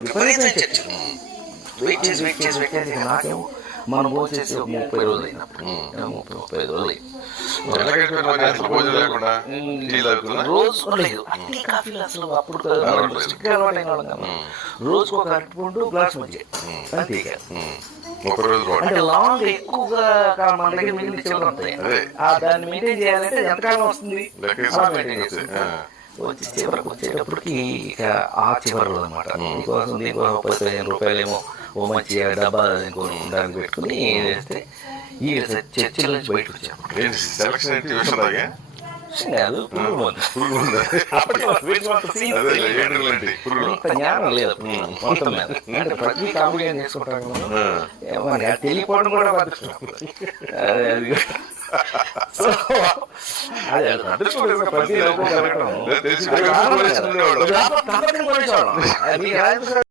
విపరీతం చర్చ వెయిట్ చేసి ఇక నాకేమో మనం భోజనం చేసి ఒక 30 రోజులు అయినప్పుడు 35 రోజులు రోజు లేదు అన్ని కాఫీలు అసలు అప్పుడు అలవాటైన వాళ్ళం కదా రోజుకు ఒక అరటిపండు గ్లాస్ మధ్య అంతే అంటే లాంగ్ ఎక్కువగా మన దగ్గర మిగిలిన చివరి ఉంటాయి దాన్ని మెయింటైన్ చేయాలంటే ఎంతకాలం వస్తుంది అలా మెయింటైన్ చేస్తుంది వచ్చి చివరికి వచ్చేటప్పటికి ఇక ఆ చివరిలో అనమాట దీనికోసం 10-15 రూపాయలేమో ఓ మంచి డబ్బా దానికి పెట్టుకుని వేస్తే ఈ చర్చిల నుంచి బయటకు వచ్చాము. జ్ఞానం లేదు మొత్తం మీద అంటే ప్రతి కామెడీ ఏం చేసుకుంటాం తెలియకపోవడం కూడా ప్రతి